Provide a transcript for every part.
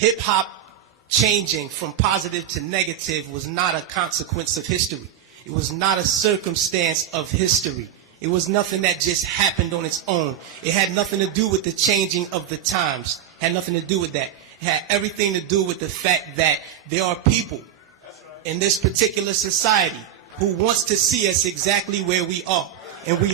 Hip-hop changing from positive to negative was not a consequence of history. It was not a circumstance of history. It was nothing that just happened on its own. It had nothing to do with the changing of the times. It had nothing to do with that. It had everything to do with the fact that there are people in this particular society who wants to see us exactly where we are. And we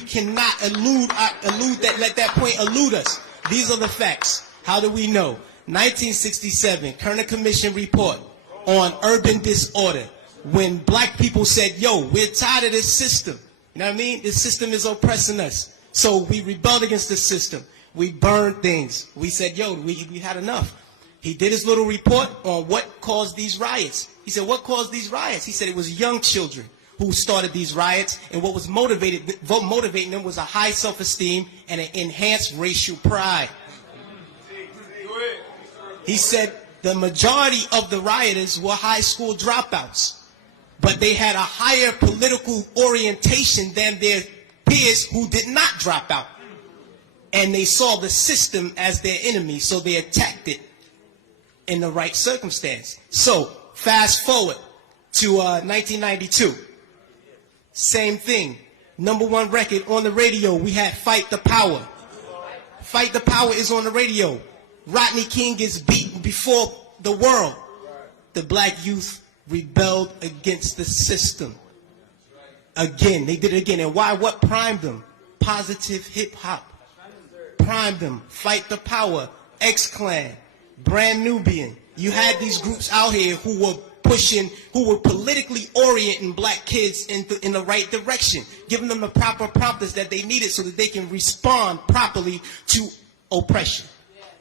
cannot let that point elude us. These are the facts. How do we know? 1967, Kerner Commission report on urban disorder. When black people said, yo, we're tired of this system. You know what I mean? This system is oppressing us. So we rebelled against the system. We burned things. We said, yo, we had enough. He did his little report on what caused these riots. He said, what caused these riots? He said it was young children who started these riots, and what was motivating them was a high self-esteem and an enhanced racial pride. He said the majority of the rioters were high school dropouts, but they had a higher political orientation than their peers who did not drop out. And they saw the system as their enemy, so they attacked it in the right circumstance. So, fast forward to 1992. Same thing. #1 record on the radio, we had Fight the Power. Fight the Power is on the radio. Rodney King gets beaten before the world. The black youth rebelled against the system. Again, they did it again. And why? What primed them? Positive hip-hop. Primed them. Fight the Power. X-Clan. Brand Nubian. You had these groups out here who were pushing, who were politically orienting black kids in the right direction, giving them the proper prompters that they needed so that they can respond properly to oppression.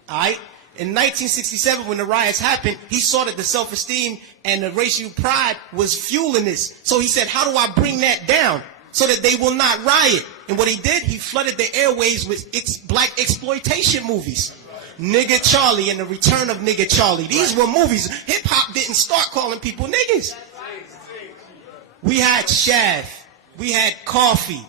All right? In 1967, when the riots happened, he saw that the self-esteem and the racial pride was fueling this. So he said, how do I bring that down so that they will not riot? And what he did, he flooded the airways with black exploitation movies. Nigga Charlie and the Return of Nigga Charlie. These were movies. Hip-hop didn't start calling people niggas. We had Shaft. We had Coffee.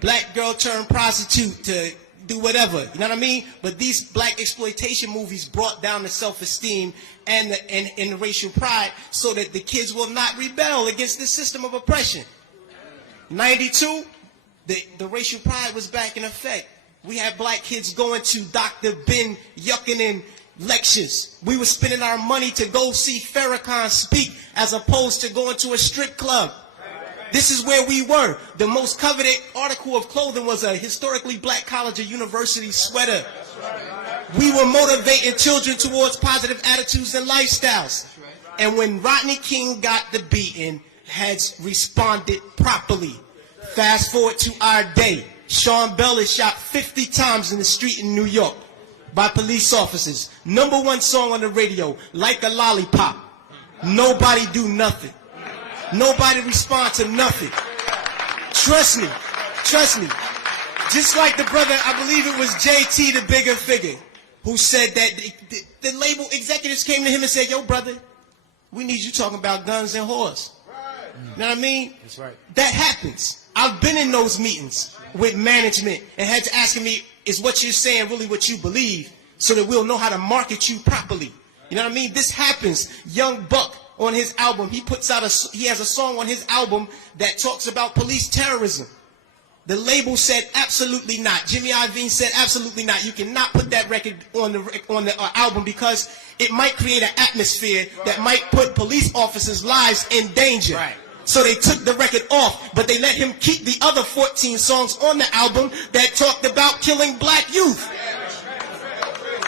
Black girl turned prostitute to do whatever. You know what I mean? But these black exploitation movies brought down the self-esteem and the racial pride so that the kids will not rebel against the system of oppression. 92, the racial pride was back in effect. We had black kids going to Dr. Ben Yuckinen lectures. We were spending our money to go see Farrakhan speak as opposed to going to a strip club. This is where we were. The most coveted article of clothing was a historically black college or university sweater. We were motivating children towards positive attitudes and lifestyles. And when Rodney King got the beating, heads responded properly. Fast forward to our day. Sean Bell is shot 50 times in the street in New York by police officers. #1 song on the radio, Like a Lollipop. Nobody do nothing. Nobody respond to nothing. Trust me. Just like the brother, I believe it was JT, the bigger figure, who said that the label executives came to him and said, yo, brother, we need you talking about guns and whores. You know what I mean? That's right. That happens. I've been in those meetings with management and had to ask me, is what you're saying really what you believe so that we'll know how to market you properly? You know what I mean? This happens. Young Buck on his album, he has a song on his album that talks about police terrorism. The label said absolutely not. Jimmy Iovine said absolutely not. You cannot put that record on the album because it might create an atmosphere that might put police officers' lives in danger. Right. So they took the record off, but they let him keep the other 14 songs on the album that talked about killing black youth.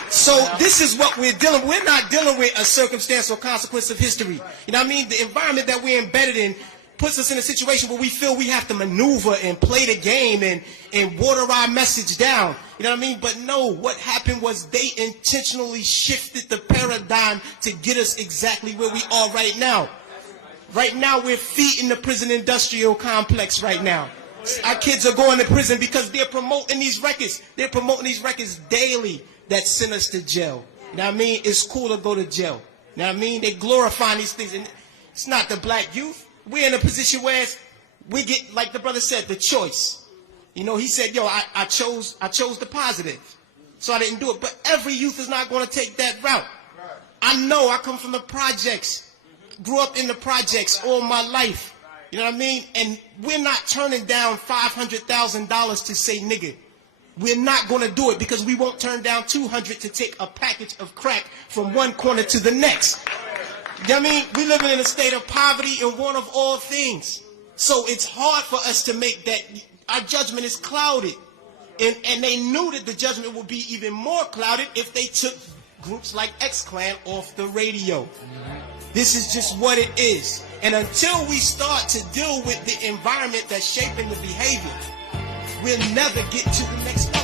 So this is what we're dealing with. We're not dealing with a circumstance or consequence of history. You know what I mean? The environment that we're embedded in puts us in a situation where we feel we have to maneuver and play the game and water our message down. You know what I mean? But no, what happened was they intentionally shifted the paradigm to get us exactly where we are right now. Right now, we're feeding the prison industrial complex right now. Our kids are going to prison because they're promoting these records. They're promoting these records daily that send us to jail. You know what I mean? It's cool to go to jail. You know what I mean? They glorify these things. And it's not the black youth. We're in a position where we get, like the brother said, the choice. You know, he said, yo, I chose the positive. So I didn't do it. But every youth is not going to take that route. I know I come from the projects, grew up in the projects all my life. You know what I mean? And we're not turning down $500,000 to say nigga. We're not going to do it because we won't turn down $200 to take a package of crack from one corner to the next. You know what I mean? We're living in a state of poverty and want of all things. So it's hard for us to make that. Our judgment is clouded. And they knew that the judgment would be even more clouded if they took groups like X-Clan off the radio. This is just what it is. And until we start to deal with the environment that's shaping the behavior, we'll never get to the next level.